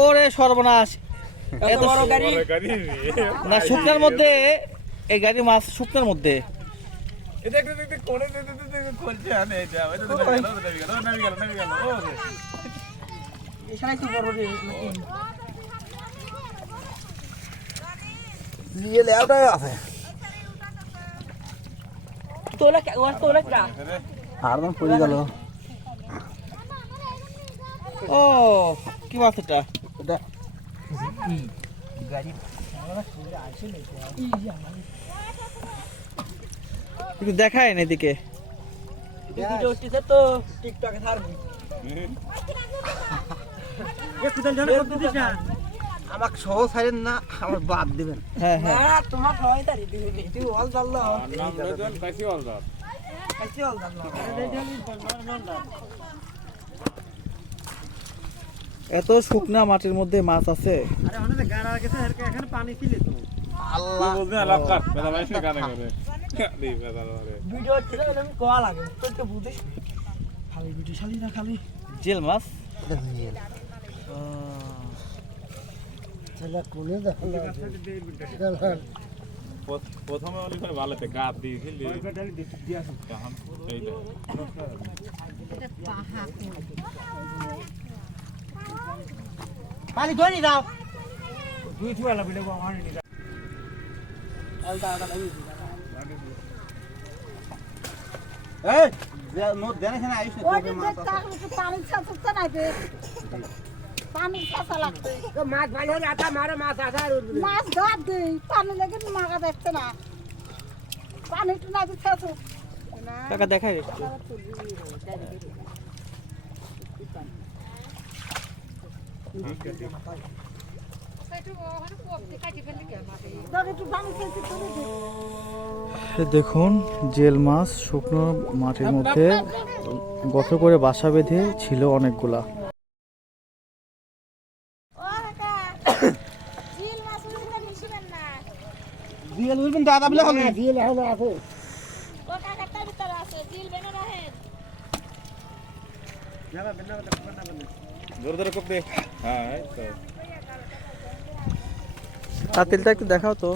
ওরে সর্বনাশ, এত বড় গাড়ি না শুকনার মধ্যে, এই গাড়ি মাছ শুকনার মধ্যে। ও কি মাছ এটা? দেখায় না এদিকে। আমাকে সহজ ছাড়েন না, আমার বাদ দিবেন। হ্যাঁ হ্যাঁ তোমার এত শুকনা মাটির মধ্যে মাছ আছে। জেল মাছ প্রথমে অনেক ভালো গাছ দিয়েছিল পানি ধরে দাও। মাছ ভালো হলে আটা মারো, মাছ আটা মাছ ধর দিই, পানি লেগে মাগা দেখছে না, পানি একটু না দিচ্ছে কাকা দেখাই একটু। দেখুন জেল মাছ শুকনো মাটির মধ্যে গর্ত করে বাসা বেঁধে ছিল অনেকগুলা। দাদা বলে হবে জিল হলো আছে। তেলটা একটু দেখাও তো।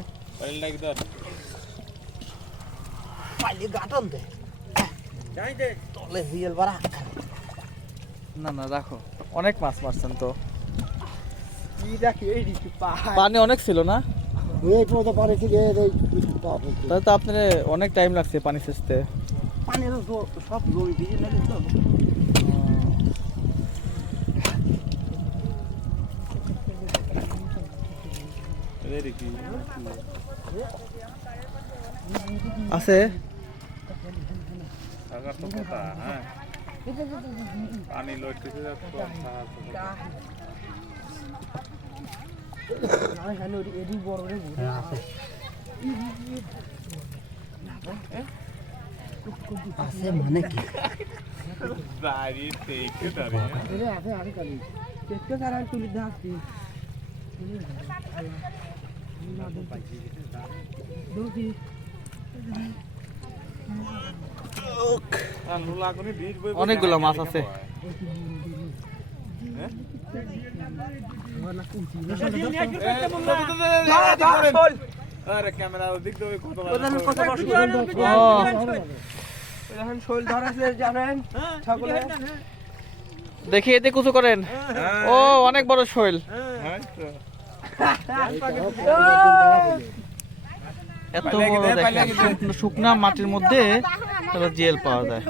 না না রাখো, অনেক মাছ মারছেন তো। পানি অনেক ছিল না? তাহলে তো আপনার অনেক টাইম লাগছে পানি সেচতে। পানি সব জমি ভিজে নিলে তো। আছে পানি লড়তেছে আছে মানে কি তুলি দেখছি অনেকগুলো মাছ আছে। দেখি এতে কুচু করেন। ও অনেক বড় শৈল। এত বড় দেখেন, শুকনা মাটির মধ্যে জেল পাওয়া যায়।